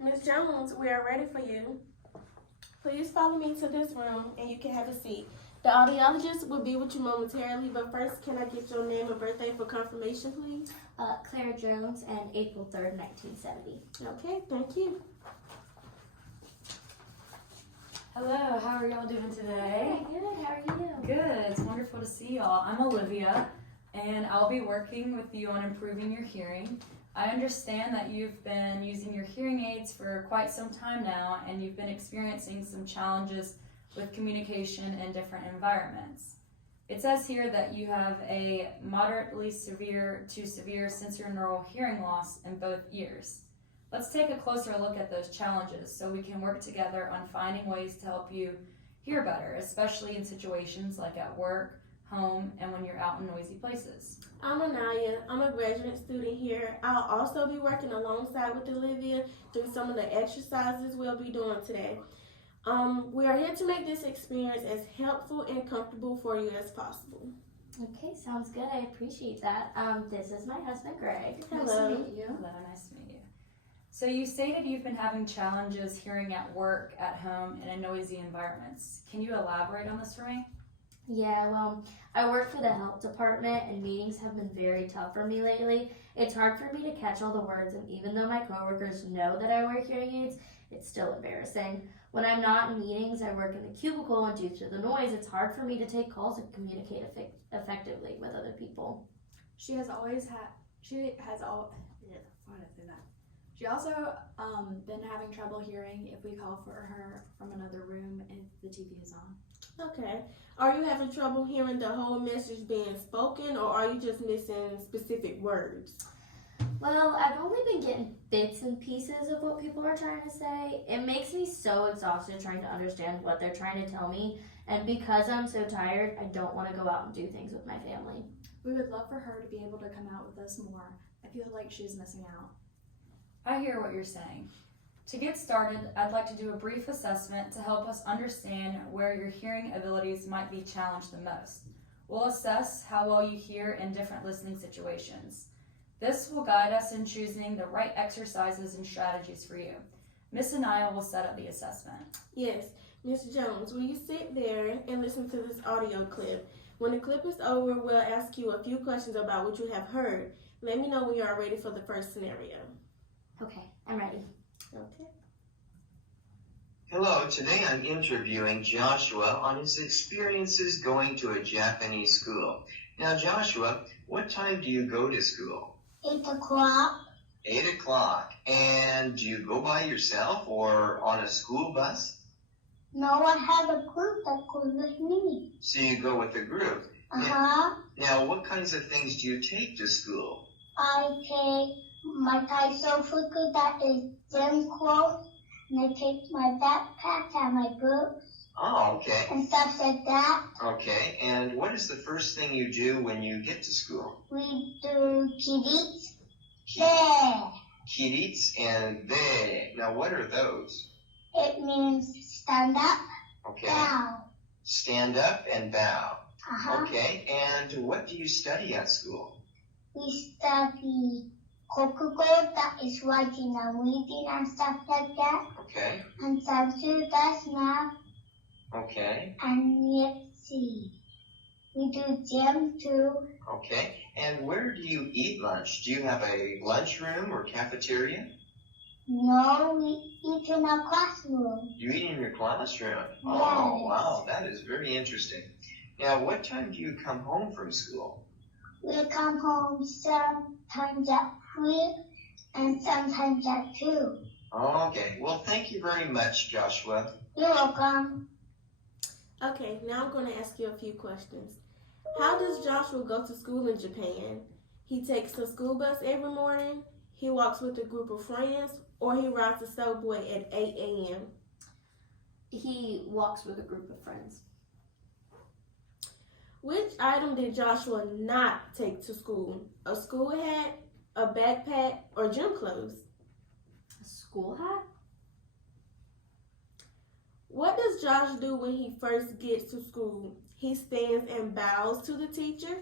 Ms. Jones, we are ready for you. Please follow me to this room and you can have a seat. The audiologist will be with you momentarily, but first, can I get your name and birthday for confirmation, please? Claire Jones, and April 3rd, 1970. Okay, thank you. Hello, how are y'all doing today? Good, how are you? Good, it's wonderful to see y'all. I'm Olivia, and I'll be working with you on improving your hearing. I understand that you've been using your hearing aids for quite some time now, and you've been experiencing some challenges with communication in different environments. It says here that you have a moderately severe to severe sensorineural hearing loss in both ears. Let's take a closer look at those challenges so we can work together on finding ways to help you hear better, especially in situations like at work, home, and when you're out in noisy places. I'm Anaya. I'm a graduate student here. I'll also be working alongside with Olivia through some of the exercises we'll be doing today. We are here to make this experience as helpful and comfortable for you as possible. Okay, sounds good. I appreciate that. This is my husband, Greg. Hello. Nice to meet you. Hello, nice to meet you. So you stated you've been having challenges hearing at work, at home, and in noisy environments. Can you elaborate on this for me? Yeah, well, I work for the health department and meetings have been very tough for me lately. It's hard for me to catch all the words, and even though my coworkers know that I wear hearing aids, it's still embarrassing. When I'm not in meetings, I work in the cubicle, and due to the noise, it's hard for me to take calls and communicate effectively with other people. She has also been having trouble hearing if we call for her from another room if the TV is on. Okay. Are you having trouble hearing the whole message being spoken, or are you just missing specific words? Well, I've only been getting bits and pieces of what people are trying to say. It makes me so exhausted trying to understand what they're trying to tell me, and because I'm so tired, I don't want to go out and do things with my family. We would love for her to be able to come out with us more. I feel like she's missing out. I hear what you're saying. To get started, I'd like to do a brief assessment to help us understand where your hearing abilities might be challenged the most. We'll assess how well you hear in different listening situations. This will guide us in choosing the right exercises and strategies for you. Miss Anaya will set up the assessment. Yes. Ms. Jones, will you sit there and listen to this audio clip? When the clip is over, we'll ask you a few questions about what you have heard. Let me know when you are ready for the first scenario. Okay, I'm ready. Okay. Hello, today I'm interviewing Joshua on his experiences going to a Japanese school. Now, Joshua, what time do you go to school? 8 o'clock. 8 o'clock. And do you go by yourself or on a school bus? No, I have a group that goes with me. So you go with a group. Now, what kinds of things do you take to school? I take my Taiso fuku that is gym clothes, and I take my backpack and my books Oh, okay. and stuff like that. Okay, and what is the first thing you do when you get to school? We do kirits there. Kirits and de. Now, what are those? It means stand up, Okay. down. Stand up and bow. Uh-huh. Okay, and what do you study at school? We study kokugo, that is writing and reading and stuff like that. Okay, And Sansu does math. okay, And let's see. We do gym too. okay. And where do you eat lunch? Do you have a lunchroom or cafeteria? No, we eat in our classroom. You eat in your classroom? Oh, Yes. wow, that is very interesting. Now, what time do you come home from school? We come home sometimes at 3 and sometimes at 2. Okay, well, thank you very much, Joshua. You're welcome. Okay, now I'm going to ask you a few questions. How does Joshua go to school in Japan? He takes the school bus every morning, he walks with a group of friends, or he rides the subway at 8 a.m.? He walks with a group of friends. Which item did Joshua not take to school? A school hat, a backpack, or gym clothes? A school hat? What does Josh do when he first gets to school? He stands and bows to the teacher,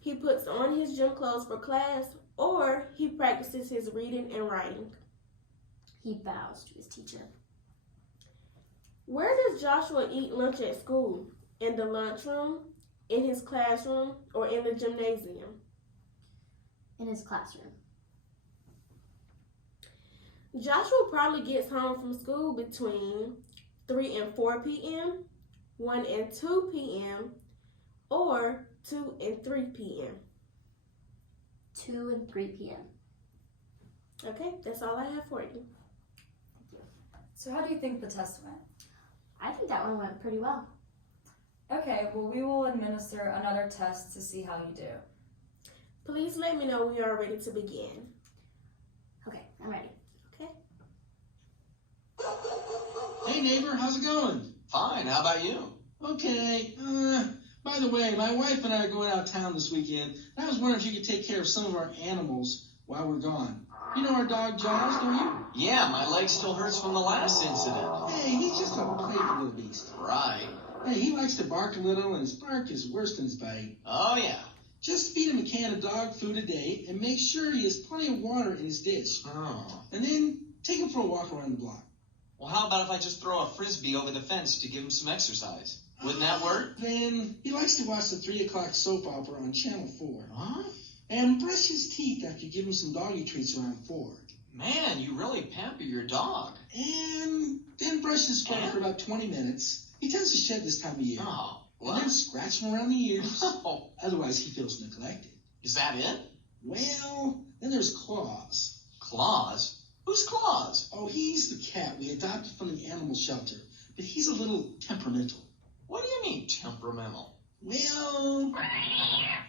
he puts on his gym clothes for class, or he practices his reading and writing? He bows to his teacher. Where does Joshua eat lunch at school? In the lunchroom, in his classroom, or in the gymnasium? In his classroom. Joshua probably gets home from school between 3 and 4 p.m., 1 and 2 p.m., or 2 and 3 p.m. 2 and 3 p.m. Okay, that's all I have for you. So how do you think the test went? I think that one went pretty well. Okay, well, we will administer another test to see how you do. Please let me know when you are ready to begin. Okay, I'm ready. Okay. Hey neighbor, how's it going? Fine, how about you? Okay. By the way, my wife and I are going out of town this weekend, and I was wondering if you could take care of some of our animals while we're gone. You know our dog Jaws, don't you? Yeah, my leg still hurts from the last incident. Hey, he's just a playful little beast. Right. Hey, he likes to bark a little, and his bark is worse than his bite. Oh, yeah. Just feed him a can of dog food a day, and make sure he has plenty of water in his dish. Oh. And then take him for a walk around the block. Well, how about if I just throw a frisbee over the fence to give him some exercise? Wouldn't that work? Then he likes to watch the 3 o'clock soap opera on Channel 4. Huh? And brush his teeth after you give him some doggy treats around 4. Man, you really pamper your dog. And then brush his fur for about 20 minutes. He tends to shed this time of year. Oh, And what? then scratch him around the ears. Oh, Otherwise, he feels neglected. is that it? Well, then there's Claus. Claus? Who's Claus? Oh, he's the cat we adopted from the animal shelter. But he's a little temperamental. What do you mean, temperamental? Well,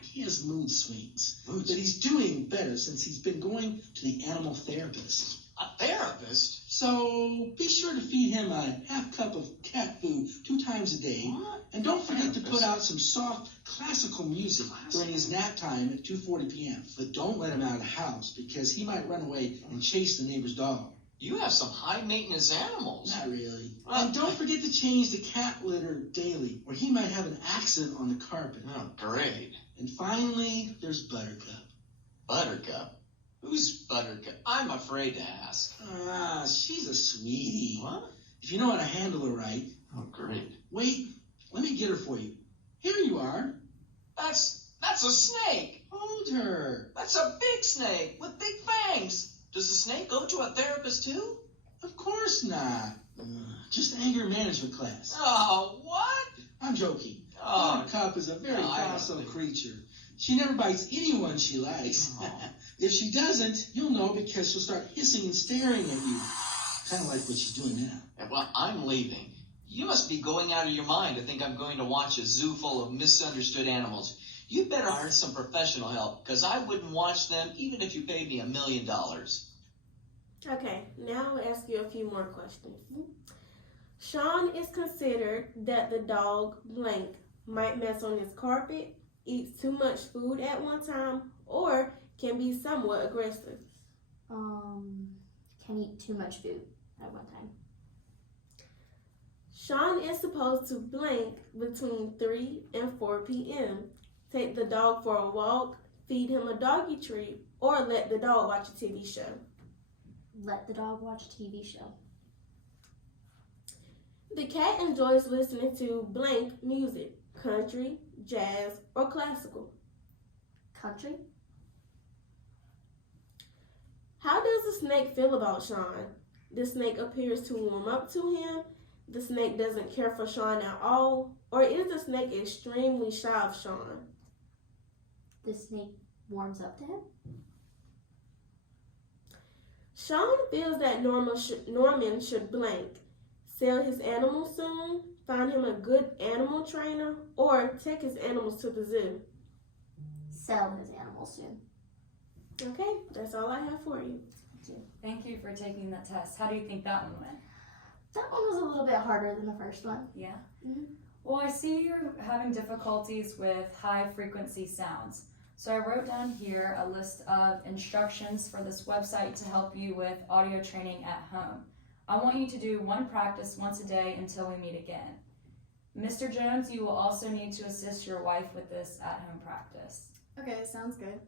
he has mood swings. Mood But he's doing better since he's been going to the animal therapist. A therapist? So be sure to feed him a half cup of cat food 2 times a day. What? And don't forget to put out some soft classical music during his nap time at 2:40 p.m. But don't let him out of the house because he might run away and chase the neighbor's dog. You have some high-maintenance animals. Not really. Well- And don't forget to change the cat litter daily or he might have an accident on the carpet. Oh, great. And finally, there's Buttercup. Buttercup? Who's Buttercup? I'm afraid to ask. Ah, she's a sweetie. What? If you know how to handle her right. Oh, great. Wait, let me get her for you. Here you are. That's a snake. Hold her. That's a big snake with big fangs. Does the snake go to a therapist too? Of course not. Just anger management class. Oh, what? I'm joking. Oh, Buttercup is a very no, I don't docile think- creature. She never bites anyone she likes. Oh. If she doesn't, you'll know because she'll start hissing and staring at you. Kind of like what she's doing now. Well, I'm leaving. You must be going out of your mind to think I'm going to watch a zoo full of misunderstood animals. You better hire some professional help, because I wouldn't watch them even if you paid me $1 million. Okay, now I'll ask you a few more questions. Sean is considered that the dog blank might mess on his carpet, eats too much food at one time, or can be somewhat aggressive. Can eat too much food at one time. Sean is supposed to blank between 3 and 4 p.m. Take the dog for a walk, feed him a doggy treat, or let the dog watch a TV show. Let the dog watch a TV show. The cat enjoys listening to blank music, country, jazz, or classical. Country. How does the snake feel about Sean? The snake appears to warm up to him. The snake doesn't care for Sean at all. Or is the snake extremely shy of Sean? The snake warms up to him. Sean feels that Norman should blank. Sell his animals soon, find him a good animal trainer, or take his animals to the zoo. Sell his animals soon. Okay, that's all I have for you. Thank you for taking that test. How do you think that one went? That one was a little bit harder than the first one. Yeah? Mhm. Well, I see you're having difficulties with high frequency sounds. So I wrote down here a list of instructions for this website to help you with audio training at home. I want you to do one practice once a day until we meet again. Mr. Jones, you will also need to assist your wife with this at-home practice. Okay, sounds good.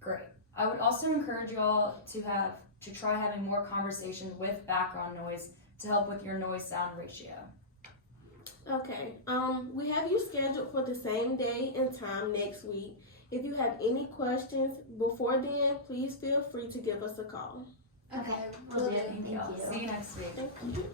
Great. I would also encourage you all to have to try having more conversations with background noise to help with your noise sound ratio. Okay, we have you scheduled for the same day and time next week. If you have any questions before then, please feel free to give us a call. Okay. Will do. Thank you. See you next week. Thank you.